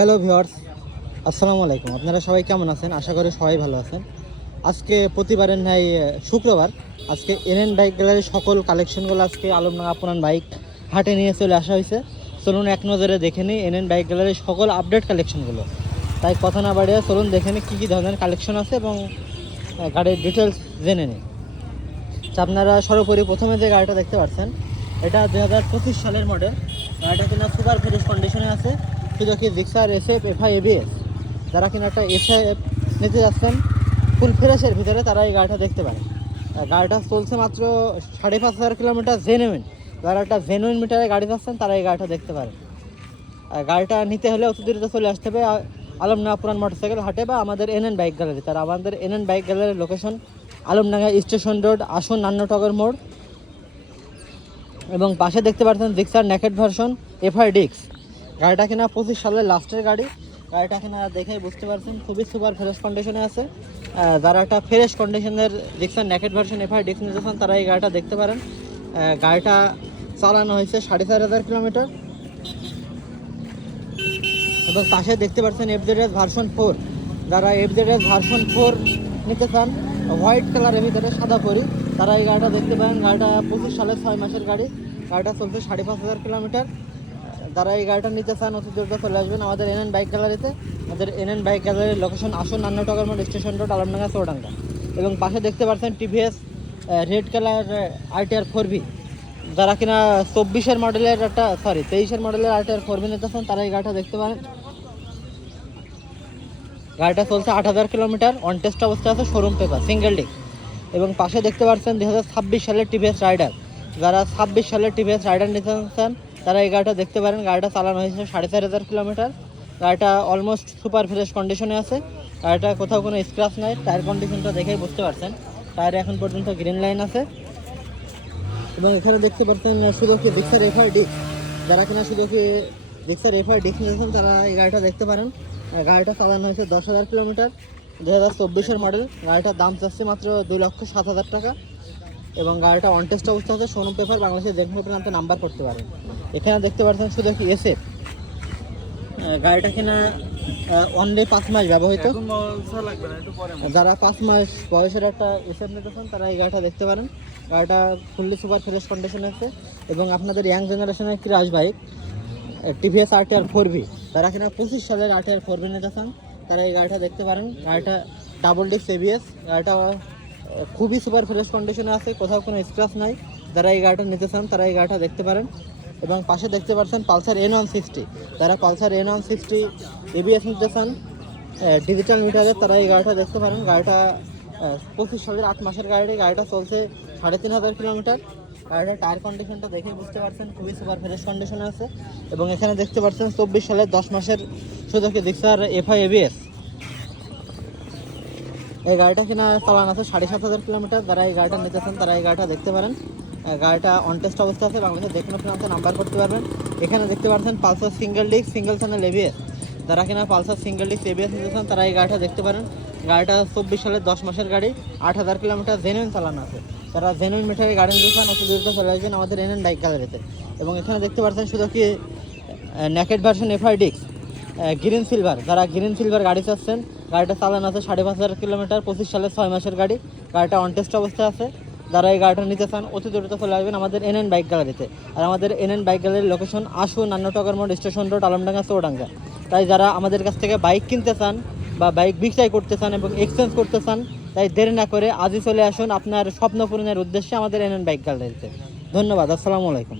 Hello viewers, আসসালামু আলাইকুম। আপনারা সবাই কেমন আছেন? আশা করি সবাই ভালো আছেন। আজকে প্রতিবারের ন্যায় শুক্রবার আজকে এনএন বাইক গ্যালারির সকল কালেকশনগুলো আজকে আলমডাঙ্গা পুরান বাইক হাটে নিয়ে চলে আসা হয়েছে। চলুন এক নজরে দেখে নিই এনএন বাইক গ্যালারির সকল আপডেট কালেকশনগুলো। তাই কথা না বাড়িয়ে চলুন দেখে নিই কী ধরনের কালেকশন আছে এবং গাড়ির ডিটেলস জেনে নিই। আপনারা সর্বোপরি প্রথমে যে গাড়িটা দেখতে পাচ্ছেন এটা 2025 সালের মডেল। গাড়িটা কিনা সুপার ফ্রেশ কন্ডিশনে আছে। শুধু কি জিক্সার এসএফ এফআই এবিএস যারা কিনা একটা এসএফ নিতে যাচ্ছেন ফুল ফ্রেশের ভিতরে তারা এই গাড়িটা দেখতে পারেন। গাড়িটা চলছে মাত্র 5,500 কিলোমিটার জেনুইন। যারা একটা জেনুইন মিটারে গাড়ি যাচ্ছেন তারা এই গাড়িটা দেখতে পারেন। গাড়িটা নিতে হলে অতি দ্রুত চলে আসতে হবে আলমডাঙ্গা পুরান মোটরসাইকেল হাটে বা আমাদের এনএন বাইক গ্যালারি। তারা আমাদের এনএন বাইক গ্যালারির লোকেশন আলমডাঙ্গা স্টেশন রোড, আসুন নান্নটগর মোড়। এবং পাশে দেখতে পাচ্ছেন জিক্সার নেকেড ভার্সন এফআই ডিক্স। গাড়িটা কিনা 25 সালের লাস্টের গাড়ি। গাড়িটা কিনা দেখেই বুঝতে পারছেন খুবই সুপার ফ্রেশ কন্ডিশনে আছে। যারা একটা ফ্রেশ কন্ডিশনের জিক্সার নেকেড ভার্সন এফআই ডিক্স নিতে চান তারা এই গাড়িটা দেখতে পারেন। গাড়িটা চালানো হয়েছে 4,500 কিলোমিটার। এবং পাশে দেখতে পাচ্ছেন এফজেডএস ভার্সন 4। যারা এফজেডএস ভার্সন 4 নিতে চান হোয়াইট কালারের ভিতরে সাদা পরি তারা এই গাড়িটা দেখতে পারেন। গাড়িটা 25 সালের 6 মাসের গাড়ি। গাড়িটা চলছে 5,500 কিলোমিটার। যারা এই গাড়িটা নিতে চান অতি দ্রুত চলে আসবেন আমাদের এনএন বাইক গ্যালারিতে। আমাদের এনএন বাইক গ্যালারির লোকেশন আসুন নান্নটগর মোড়, স্টেশন রোড, আলমডাঙ্গা, চৌডাঙ্গা। এবং পাশে দেখতে পাচ্ছেন TVS red colour RTR 4V। যারা কিনা 24-এর মডেলের 23-এর মডেলের আরটিআর 4V নিতে চান তারা এই গাড়িটা দেখতে পারেন। গাড়িটা চলছে 8,000 কিলোমিটার, অন টেস্ট অবস্থা আছে, শোরুম পেপার, সিঙ্গেল ডিস্ক। এবং পাশে দেখতে পাচ্ছেন 2026 সালের টিভিএস রাইডার। যারা 26 সালের টিভিএস রাইডার নিতে চান তারা এই গাড়িটা দেখতে পারেন। গাড়িটা চালানো হয়েছে 4,500 কিলোমিটার। গাড়িটা অলমোস্ট সুপার ফ্রেশ কন্ডিশনে আছে। গাড়িটা কোথাও কোনো স্ক্র্যাচ নাই। টায়ার কন্ডিশনটা দেখেই বুঝতে পারছেন টায়ার এখন পর্যন্ত গ্রিন লাইন আছে। এবং এখানে দেখতে পাচ্ছেন শুধু কি জিক্সার এফআই ডিক্স। যারা কিনা শুধু কি জিক্সার এফআই ডিক্স নিয়েছেন তারা এই গাড়িটা দেখতে পারেন। গাড়িটা চালানো হয়েছে 10,000 কিলোমিটার, 2024-এর মডেল। গাড়িটার দাম চাচ্ছে মাত্র 2,07,000 টাকা। এবং গাড়িটা অন টেস্ট অবস্থা আছে, শোরুম পেপার, বাংলাদেশের যে কোনো প্রান্তে নাম্বার করতে পারেন। এখানে দেখতে পাচ্ছেন শুধু কি এসএফ। গাড়িটা কিনা অনলি 5 মাস ব্যবহৃত। যারা 5 মাস বয়সের একটা এসএফ নিতে চান তারা এই গাড়িটা দেখতে পারেন। গাড়িটা ফুললি সুপার ফ্রেশ কন্ডিশন আছে। এবং আপনাদের ইয়াং জেনারেশনের crush bike TVS RTR 4V তারা কিনা 25 সালের আরটিআর 4V নিতে চান তারা এই গাড়িটা দেখতে পারেন। গাড়িটা ডাবল ডিস্ক এবিএস। গাড়িটা খুবই সুপার ফ্রেশ কন্ডিশনে আছে, কোথাও কোনো স্ক্র্যাচ নাই। যারা এই গাড়িটা নিতে চান তারা এই গাড়িটা দেখতে পারেন। এবং পাশে দেখতে পাচ্ছেন পালসার N160। যারা পালসার N160 এবিএস নিতে চান ডিজিটাল মিটারে তারা এই গাড়িটা দেখতে পারেন। গাড়িটা 25 সালের 8 মাসের গাড়ি। গাড়িটা চলছে 3,500 কিলোমিটার। গাড়িটার টায়ার কন্ডিশনটা দেখে বুঝতে পারছেন খুবই সুপার ফ্রেশ কন্ডিশনে আছে। এবং এখানে দেখতে পাচ্ছেন 24 সালের 10 মাসের সুজুকি জিক্সার এফআই এবিএস। এই গাড়িটা কিনা চালানো আছে 7,500 কিলোমিটার। যারা এই গাড়িটা নিতে চান তারা এই গাড়িটা দেখতে পারেন। গাড়িটা অন টেস্ট অবস্থা আছে, বাংলাদেশের যে কোনো প্রান্তে নাম্বার করতে পারবেন। এখানে দেখতে পাচ্ছেন Pulsar single disc single channel ABS. যারা কিনা পালসার সিঙ্গেল ডিস্ক এবিএস নিতে চান তারা এই গাড়িটা দেখতে পারেন। গাড়িটা 24 সালের 10 মাসের গাড়ি, 8,000 কিলোমিটার জেনুইন চালানো আছে। তারা জেনুইন মিটারে গাড়ি নিতে চান অতি দ্রুত চলে আসবেন আমাদের এনএন বাইক গ্যালারিতে। এবং এখানে দেখতে পাচ্ছেন শুধু কি নেকেড ভার্সন এফআই ডিক্স গ্রিন সিলভার। যারা গ্রিন সিলভার গাড়ি চাচ্ছেন গাড়িটা চালানো আছে 5,500 কিলোমিটার, 25 সালের 6 মাসের গাড়ি। গাড়িটা অন টেস্ট অবস্থায় আছে। যারা এই গাড়িটা নিতে চান অতি দ্রুত চলে আসবেন আমাদের এনএন বাইক গ্যালারিতে। আর আমাদের এনএন বাইক গ্যালারির লোকেশন আসুন নান্নটগর মোড়, স্টেশন রোড, আলমডাঙ্গা, চৌডাঙ্গা। তাই যারা আমাদের কাছ থেকে বাইক কিনতে চান বা বাইক বিক্রয় করতে চান এবং এক্সচেঞ্জ করতে চান তাই দেরি না করে আজই চলে আসুন আপনার স্বপ্ন পূরণের উদ্দেশ্যে আমাদের এনএন বাইক গ্যালারিতে। ধন্যবাদ, আসসালামু আলাইকুম।